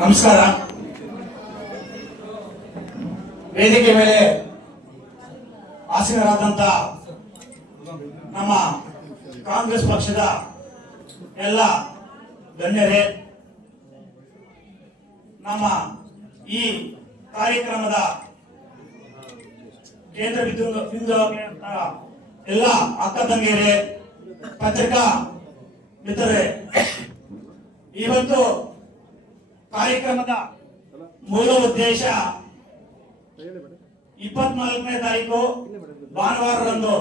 ನಮಸ್ಕಾರ. ವೇದಿಕೆ ಮೇಲೆ ಆಸೀನರಾದಂತ ನಮ್ಮ ಕಾಂಗ್ರೆಸ್ ಪಕ್ಷದ ಎಲ್ಲ ಗಣ್ಯರೇ, ನಮ್ಮ ಈ ಕಾರ್ಯಕ್ರಮದ ಕೇಂದ್ರ ಬಿಂದು ಎಲ್ಲ ಅಕ್ಕ ತಂಗಿಯರೇ, ಪತ್ರಿಕಾ ಮಿತ್ರರೇ, ಇವತ್ತು ಕಾರ್ಯಕ್ರಮದ ಮೂಲ ಉದ್ದೇಶ ಇಪ್ಪತ್ನಾಲ್ಕನೇ ತಾರೀಕು ಭಾನುವಾರದಂದು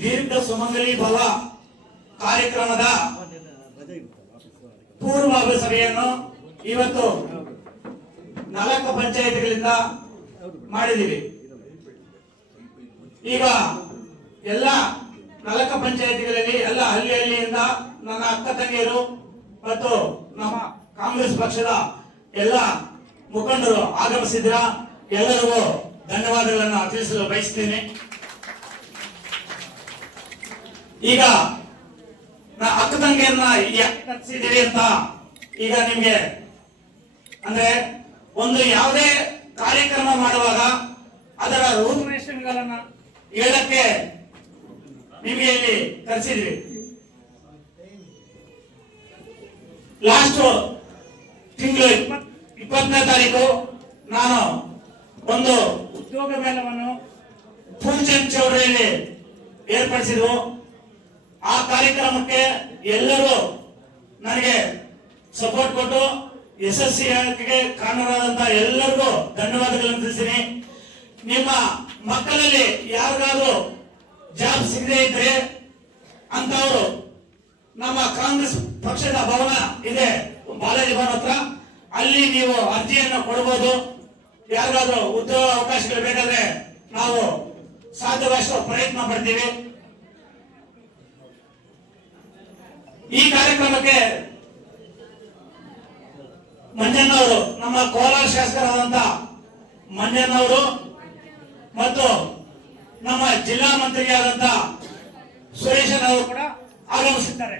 ದೀರ್ಘ ಸುಮಂಗಲಿ ಭವ ಕಾರ್ಯಕ್ರಮದ ಪೂರ್ವಭಾವಿ ಸಭೆಯನ್ನು ಇವತ್ತು ನಾಲ್ಕು ಪಂಚಾಯತ್ಗಳಿಂದ ಮಾಡಿದ್ದೀವಿ. ಈಗ ಎಲ್ಲ ನಾಲ್ಕು ಪಂಚಾಯತ್ಗಳಲ್ಲಿ, ಎಲ್ಲ ಹಳ್ಳಿ ಹಳ್ಳಿಯಿಂದ ನನ್ನ ಅಕ್ಕ ತಂಗಿಯರು ಮತ್ತು ನಮ್ಮ ಕಾಂಗ್ರೆಸ್ ಪಕ್ಷದ ಎಲ್ಲ ಮುಖಂಡರು ಆಗಮಿಸಿದ್ರ ಎಲ್ಲರಿಗೂ ಧನ್ಯವಾದಗಳನ್ನು ತಿಳಿಸಲು ಬಯಸ್ತೇನೆ. ಈಗ ನಾ ಅಕ್ಕ ತಂಗಿಯನ್ನ ಯಾಕೆ ಅಂತ ಈಗ ನಿಮ್ಗೆ ಅಂದ್ರೆ ಒಂದು ಯಾವುದೇ ಕಾರ್ಯಕ್ರಮ ಮಾಡುವಾಗ ಅದರ ರೂಪುರೇಷೆಗಳನ್ನ ಹೇಳಕ್ಕೆ ನಿಮಗೆ ಇಲ್ಲಿ ಕರೆಸಿದ್ವಿ. ಲಾಸ್ಟ್ ತಿಂಗಳು ಇಪ್ಪತ್ತನೇ ತಾರೀಕು ನಾನು ಒಂದು ಉದ್ಯೋಗ ಮೇಳವನ್ನು ಫುಲ್ಚಂದ್ ಚೌಡರಿಯಲ್ಲಿ ಏರ್ಪಡಿಸಿದ್ವು ಆ ಕಾರ್ಯಕ್ರಮಕ್ಕೆ ಎಲ್ಲರೂ ನನಗೆ ಸಪೋರ್ಟ್ ಕೊಟ್ಟು ಯಶಸ್ವಿಯಾಗಿ ಕಾರಣರಾದಂತ ಎಲ್ಲರಿಗೂ ಧನ್ಯವಾದಗಳನ್ನು ತಿಳಿಸ್ತೀನಿ. ನಿಮ್ಮ ಮಕ್ಕಳಲ್ಲಿ ಯಾರಿಗಾದ್ರೂ ಜಾಬ್ ಸಿಗದೆ ಇದ್ರೆ ಅಂತವರು ನಮ್ಮ ಕಾಂಗ್ರೆಸ್ ಪಕ್ಷದ ಭವನ ಇದೆ. ಬಾಲಾಜಿ ಭವನ್ ಹತ್ರ, ಅಲ್ಲಿ ನೀವು ಅರ್ಜಿಯನ್ನು ಕೊಡಬಹುದು ಯಾರಾದರೂ ಉದ್ಯೋಗ ಅವಕಾಶಗಳು ಬೇಕಾದ್ರೆ ನಾವು ಸಾಧ್ಯವಾಗಿಸುವ ಪ್ರಯತ್ನ ಪಡ್ತೀವಿ. ಈ ಕಾರ್ಯಕ್ರಮಕ್ಕೆ ಮಂಜಣ್ಣವರು ನಮ್ಮ ಕೋಲಾರ ಶಾಸಕರಾದಂತ ಮಂಜಣ್ಣವರು ಮತ್ತು ನಮ್ಮ ಜಿಲ್ಲಾ ಮಂತ್ರಿಯಾದಂತ ಸುರೇಶನವರು ಕೂಡ ಆಗಮಿಸಿದ್ದಾರೆ.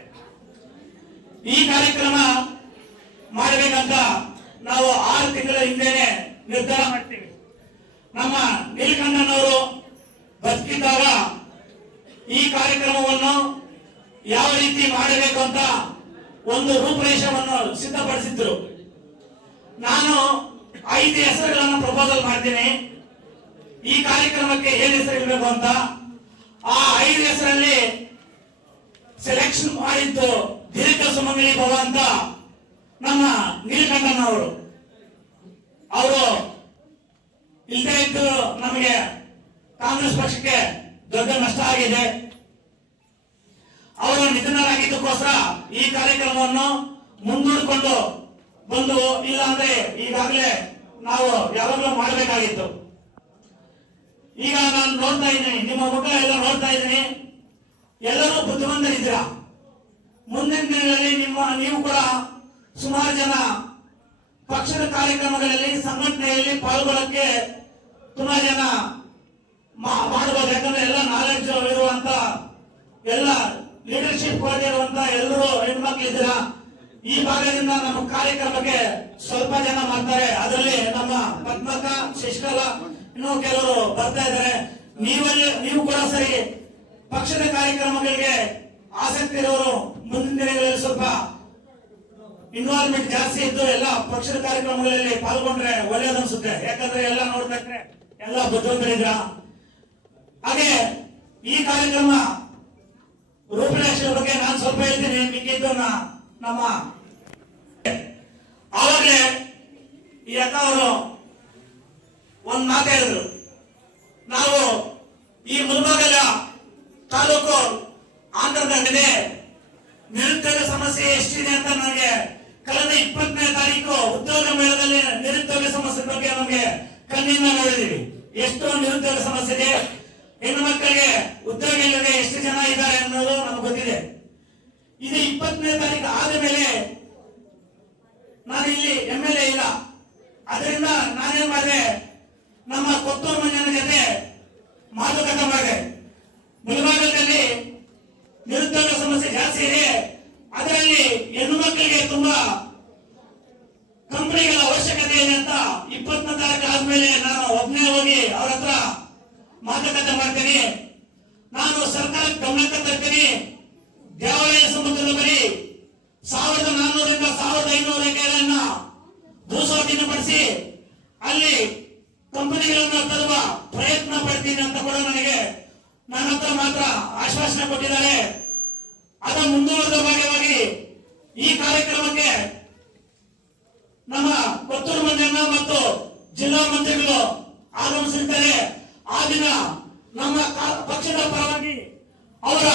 ಈ ಕಾರ್ಯಕ್ರಮ ಮಾಡಬೇಕಂತ ನಾವು ಆರು ತಿಂಗಳ ಹಿಂದೆನೆ ನಿರ್ಧಾರ ಮಾಡ್ತೀವಿ. ನಮ್ಮ ನೀಲಕಂಠನವರು ಬದುಕಿದ್ದಾಗ ಈ ಕಾರ್ಯಕ್ರಮವನ್ನು ಯಾವ ರೀತಿ ಮಾಡಬೇಕು ಅಂತ ಒಂದು ರೂಪರೇಷವನ್ನು ಸಿದ್ಧಪಡಿಸಿದ್ರು. ನಾನು ಐದು ಹೆಸರುಗಳನ್ನು ಪ್ರಪೋಸಲ್ ಮಾಡ್ತೀನಿ. ಈ ಕಾರ್ಯಕ್ರಮಕ್ಕೆ ಏನು ಹೆಸರು ಇರಬೇಕು ಅಂತ. ಆ ಐದು ಹೆಸರಲ್ಲಿ ಸೆಲೆಕ್ಷನ್ ಮಾಡಿದ್ದು ದೀರ್ಘ ಸುಮಂಗಲಿ ಭವ ಅಂತ ನಮ್ಮ ನೀಲಕಂಠನವರು ಅವರು ಇಲ್ಲದೆ ಇದ್ದು ನಮಗೆ ಕಾಂಗ್ರೆಸ್ ಪಕ್ಷಕ್ಕೆ ದೊಡ್ಡ ನಷ್ಟ ಆಗಿದೆ. ಅವರು ನಿಧನರಾಗಿದ್ದಕ್ಕೋಸ್ಕರ ಈ ಕಾರ್ಯಕ್ರಮವನ್ನು ಮುಂದೂಡಿಕೊಂಡು ಬಂದು ಇಲ್ಲ ಅಂದ್ರೆ ಈಗಾಗಲೇ ನಾವು ಯಾವಾಗಲೂ ಮಾಡಬೇಕಾಗಿತ್ತು. ಈಗ ನಾನು ನೋಡ್ತಾ ಇದ್ದೀನಿ, ನಿಮ್ಮ ಮುಖ ಎಲ್ಲ ನೋಡ್ತಾ ಇದ್ದೀನಿ. ಎಲ್ಲರೂ ಬುದ್ಧಿವಂತರಿದ್ದೀರಾ? ಮುಂದಿನ ದಿನಗಳಲ್ಲಿ ನಿಮ್ಮ, ನೀವು ಕೂಡ ಸುಮಾರು ಜನ ಪಕ್ಷದ ಕಾರ್ಯಕ್ರಮಗಳಲ್ಲಿ, ಸಂಘಟನೆಯಲ್ಲಿ ಪಾಲ್ಗೊಳ್ಳಕ್ಕೆ ತುಂಬಾ ಜನ ಮಾಡಬಹುದು ಯಾಕಂದ್ರೆ ಎಲ್ಲ ನಾಲೆಡ್ಜ್ ಇರುವಂತ ಎಲ್ಲ ಲೀಡರ್ಶಿಪ್ ಇರುವಂತ ಎಲ್ಲರೂ ಹೆಣ್ಮಕ್ಳಿದ್ದೀರಾ ಈ ಭಾಗದಿಂದ ನಮ್ಮ ಕಾರ್ಯಕ್ರಮಕ್ಕೆ ಸ್ವಲ್ಪ ಜನ ಮಾಡ್ತಾರೆ. ಅದರಲ್ಲಿ ನಮ್ಮ ಪದ್ಮಕ, ಶಶಿಕಲ, ಇನ್ನೂ ಕೆಲವರು ಬರ್ತಾ ಇದ್ದಾರೆ. ನೀವಲ್ಲಿ, ನೀವು ಕೂಡ ಸರಿ. ಪಕ್ಷದ ಕಾರ್ಯಕ್ರಮಗಳಿಗೆ ಆಸಕ್ತಿ ಇರೋರು ಮುಂದಿನ ದಿನಗಳಲ್ಲಿ ಸ್ವಲ್ಪ ಇನ್ವಾಲ್ವ್ಮೆಂಟ್ ಜಾಸ್ತಿ ಇದ್ದು ಎಲ್ಲ ಪಕ್ಷದ ಕಾರ್ಯಕ್ರಮಗಳಲ್ಲಿ ಪಾಲ್ಗೊಂಡ್ರೆ ಒಳ್ಳೇದನ್ಸುತ್ತೆ. ಯಾಕಂದ್ರೆ ಎಲ್ಲ ನೋಡ್ಬೇಕ್ರೆ, ಎಲ್ಲ ಬುದ್ಧಿವಂತರಿದ್ರ. ಹಾಗೆ ಈ ಕಾರ್ಯಕ್ರಮ ರೂಪರೇಷೆ ಬಗ್ಗೆ ನಾನು ಸ್ವಲ್ಪ ಹೇಳ್ತೀನಿ ಮಿಕ್ಕಿದ್ದು ನಮ್ಮ ಆವಾಗಲೇ ಈ ಅಕ್ಕ ಅವರು ಒಂದ್ ಮಾತು ಹೇಳಿದ್ರು. ನಾವು ಈ ಮುಲ್ಬಾಗಲ ತಾಲೂಕು ಆಂಧ್ರದಲ್ಲಿದೆ ನಿರುದ್ಯೋಗ ಸಮಸ್ಯೆ ಎಷ್ಟಿದೆ ಅಂತ ನನಗೆ ಕಳೆದ ಇಪ್ಪತ್ತನೇ ತಾರೀಕು ಉದ್ಯೋಗ ಮೇಳದಲ್ಲಿ ನಿರುದ್ಯೋಗ ಸಮಸ್ಯೆ ಬಗ್ಗೆ ನಮಗೆ ಕಣ್ಣಿಂದ ನೋಡಿದೀವಿ ಎಷ್ಟು ನಿರುದ್ಯೋಗ ಸಮಸ್ಯೆ ಇದೆ ಹೆಣ್ಣು ಮಕ್ಕಳಿಗೆ ಉದ್ಯೋಗ ಇಲ್ಲದೆ ಎಷ್ಟು ಜನ ಇದ್ದಾರೆ ಅನ್ನೋದು ನಮ್ಗೆ ಗೊತ್ತಿದೆ. ಇದು ಇಪ್ಪತ್ತನೇ ತಾರೀಕು ಆದ ಮೇಲೆ ನಾನು ಇಲ್ಲಿ ಎಂ ಎಲ್ ಎ ಇಲ್ಲ. ಅದರಿಂದ ನಾನೇನ್ ಮಾಡಿದೆ? ನಮ್ಮ ಕೊತ್ತೂರು ಮಂಜನ ಜೊತೆ ಮಾತುಕತೆ ಮಾಡಿದೆ ಮುಳಬಾಗಲದಲ್ಲಿ ನಿರುದ್ಯೋಗ ಸಮಸ್ಯೆ ಜಾಸ್ತಿ ಇದೆ ಅದರಲ್ಲಿ ಹೆಣ್ಣು ಮಕ್ಕಳಿಗೆ ತುಂಬಾ ಕಂಬ ಕಂಪನಿಗಳ ಅವಶ್ಯಕತೆ ಇದೆ ಅಂತ ಇಪ್ಪತ್ತನೇ ತಾರೀಕು ಆದ್ಮೇಲೆ ನಾನು ಒಬ್ಬನೇ ಹೋಗಿ ಅವ್ರ ಹತ್ರ ಮಾತುಕತೆ ಮಾಡ್ತೀನಿ ನಾನು ಸರ್ಕಾರ ಗಮನಕ್ಕೆ ತರ್ತೀನಿ ದೇವಾಲಯ ಸಮುದ್ರದ ಬರೀ ಸಾವಿರದ ನಾನ್ನೂರಿಂದ ಸಾವಿರದ ಐನೂರು ಎಕರೆಯನ್ನ ಭೂಸ್ವಾಧೀನಪಡಿಸಿ ಅಲ್ಲಿ ಕಂಪನಿಗಳನ್ನು ತರುವ ಪ್ರಯತ್ನ ಪಡ್ತೀನಿ ಅಂತ ಕೂಡ ನನಗೆ ನನ್ನ ಹತ್ರ ಮಾತ್ರ ಆಶ್ವಾಸನೆ ಕೊಟ್ಟಿದ್ದಾರೆ. ಅದರ ಮುಂದುವರೆದ ಭಾಗವಾಗಿ ಈ ಕಾರ್ಯಕ್ರಮಕ್ಕೆ ನಮ್ಮ ಕೊತ್ತೂರು ಮಂದಿರ ಮತ್ತು ಜಿಲ್ಲಾ ಮಂತ್ರಿಗಳು ಆಗಮಿಸಿದ್ದಾರೆ ಆ ದಿನ ನಮ್ಮ ಪಕ್ಷದ ಪರವಾಗಿ ಅವರ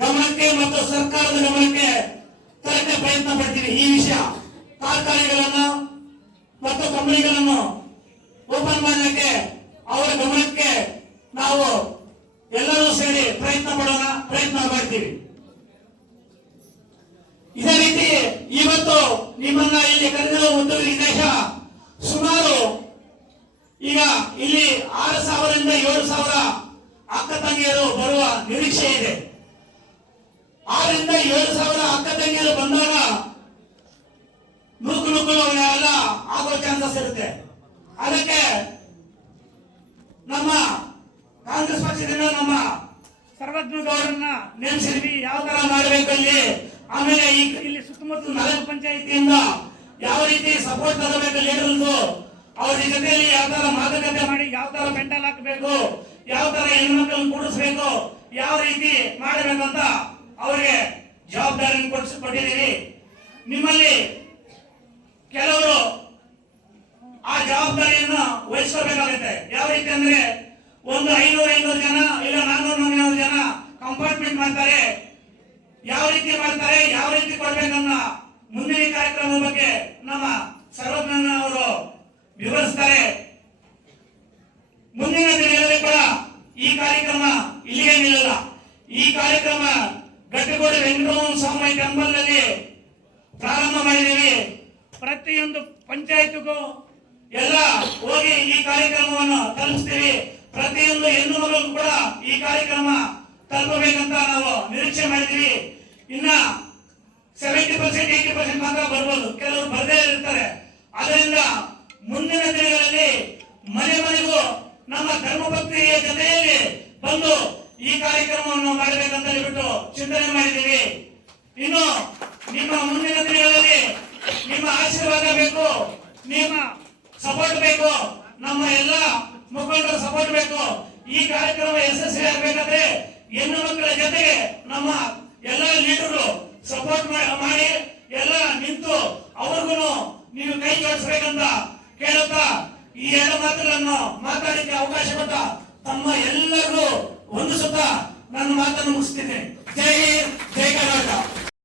ಗಮನಕ್ಕೆ ಮತ್ತು ಸರ್ಕಾರದ ಗಮನಕ್ಕೆ ತರಕ್ಕೆ ಪ್ರಯತ್ನ ಪಡ್ತೀವಿ. ಈ ವಿಷಯ ಕಾರ್ಖಾನೆಗಳನ್ನು ಮತ್ತು ಕಂಪನಿಗಳನ್ನು ಓಪನ್ ಮಾಡಲಿಕ್ಕೆ ಅವರ ಗಮನಕ್ಕೆ ನಾವು ಎಲ್ಲರೂ ಸೇರಿ ಪ್ರಯತ್ನ ಪಡೋಣ, ಪ್ರಯತ್ನ ಮಾಡ್ತೀವಿ. ಇದೇ ರೀತಿ ಇವತ್ತು ನಿಮ್ಮನ್ನ ಇಲ್ಲಿ ಕರೆದಿರುವ ಒಂದು ಉದ್ದೇಶ ಸುಮಾರು ಈಗ ಇಲ್ಲಿ ಆರು ಸಾವಿರದಿಂದ ಏಳು ಸಾವಿರ ಅಕ್ಕ ತಂಗಿಯರು ಬರುವ ನಿರೀಕ್ಷೆ ಇದೆ. ಆರಿಂದ ಏಳು ಸಾವಿರ ಅಕ್ಕ ತಂಗಿಯರು ಬಂದಾಗ ನೂಕು ನೂಕು ಎಲ್ಲ ಆಗೋ ಚಾನ್ಸಸ್ ಇರುತ್ತೆ. ಅದಕ್ಕೆ ನಮ್ಮ ಕಾಂಗ್ರೆಸ್ ಪಕ್ಷದಿಂದ ನಮ್ಮ ಸರ್ವಜ್ಞ ಗೌಡರನ್ನ ನೇಮಿಸಿದ್ವಿ. ಯಾವ ತರ ಮಾಡಬೇಕು ಇಲ್ಲಿ ಆಮೇಲೆ ಈ ಇಲ್ಲಿ ಸುತ್ತಮುತ್ತಲು ನಗರ ಪಂಚಾಯಿತಿಯಿಂದ ಯಾವ ರೀತಿ ಸಪೋರ್ಟ್ ತಗೋಬೇಕು ಲೀಡರ್ ಅವ್ರ ಜೊತೆಯಲ್ಲಿ ಯಾವ ತರ ಮಾತುಕತೆ ಮಾಡಿ, ಯಾವ ತರ ಮೆಂಟಲ್ ಹಾಕಬೇಕು ಯಾವ ತರ ಹೆಣ್ಮಕ್ಳನ್ನ ಕೂಡಿಸ್ಬೇಕು, ಯಾವ ರೀತಿ ಮಾಡಬೇಕಂತ ಅವರಿಗೆ ಜವಾಬ್ದಾರಿಯನ್ನು ಕೊಡಿಸಿ ಕೊಟ್ಟಿದ್ದೀವಿ ನಿಮ್ಮಲ್ಲಿ ಕೆಲವರು ಆ ಜವಾಬ್ದಾರಿಯನ್ನು ವಹಿಸ್ಕೋಬೇಕಾಗುತ್ತೆ ಯಾವ ರೀತಿ ಅಂದ್ರೆ ಒಂದು ಐನೂರು ಐನೂರು ಜನ ಇಲ್ಲ ನಾನ್ನೂರು ನಾನ್ನೂರು ಜನ ಕಂಪಾರ್ಟ್ಮೆಂಟ್ ಮಾಡ್ತಾರೆ. ಯಾವ ರೀತಿ ಮಾಡ್ತಾರೆ, ಯಾವ ರೀತಿ ಕೊಡ್ಬೇಕನ್ನ ಮುಂದಿನ ಕಾರ್ಯಕ್ರಮದ ಬಗ್ಗೆ ನಮ್ಮ ಸರ್ವಜ್ಞನ ಅವರು ವಿವರಿಸ್ತಾರೆ. ಮುಂದಿನ ದಿನಗಳಲ್ಲಿ ಕೂಡ ಈ ಕಾರ್ಯಕ್ರಮ ಇಲ್ಲಿಗೆ ನಿಲ್ಲಲ್ಲ. ಈ ಕಾರ್ಯಕ್ರಮ ಗಟ್ಟಿಗೋಡು ವೆಂಕಟರಮಣ ಸ್ವಾಮಿ ಟೆಂಪಲ್ನಲ್ಲಿ ಪ್ರಾರಂಭ ಮಾಡಿದ್ದೀವಿ. ಪ್ರತಿಯೊಂದು ಪಂಚಾಯತ್ಗೂ ಎಲ್ಲ ಹೋಗಿ ಈ ಕಾರ್ಯಕ್ರಮವನ್ನು ತಲುಪಿಸ್ತೀವಿ. ಪ್ರತಿಯೊಂದು ಹೆಣ್ಣು ಮಗಳು ಕೂಡ ಈ ಕಾರ್ಯಕ್ರಮ ತಲುಪಬೇಕಂತ ನಾವು ನಿರೀಕ್ಷೆ ಮಾಡಿದ್ದೀವಿ. ಇನ್ನ ಸೆವೆಂಟಿ ಪರ್ಸೆಂಟ್ ಏಟಿ ಪರ್ಸೆಂಟ್ ಮಾತ್ರ ಬರ್ಬೋದು. ಕೆಲವರು ಬರದೇ ಇರ್ತಾರೆ. ಅದರಿಂದ ಮುಂದಿನ ದಿನಗಳಲ್ಲಿ ಮನೆ ಮನೆಗೂ ನಮ್ಮ ಧರ್ಮಭಕ್ತಿಯ ಜೊತೆಯಲ್ಲಿ ಬಂದು ಈ ಕಾರ್ಯಕ್ರಮವನ್ನು ಮಾಡಬೇಕಂತ ಹೇಳ್ಬಿಟ್ಟು ಚಿಂತನೆ ಮಾಡಿದ್ದೀವಿ. ಇನ್ನು ನಿಮ್ಮ ಮುಂದಿನ ದಿನಗಳಲ್ಲಿ ನಿಮ್ಮ ಆಶೀರ್ವಾದ ಬೇಕು, ನಿಮ್ಮ ಸಪೋರ್ಟ್ ಬೇಕು, ನಮ್ಮ ಎಲ್ಲ ಮುಖಂಡರ ಸಪೋರ್ಟ್ ಬೇಕು. ಈ ಕಾರ್ಯಕ್ರಮ ಯಶಸ್ವಿ ಆಗಬೇಕಾದ್ರೆ ಹೆಣ್ಣು ಮಕ್ಕಳ ಜೊತೆಗೆ ನಮ್ಮ ಎಲ್ಲ ಲೀಡರ್ ಸಪೋರ್ಟ್ ಮಾಡಿ.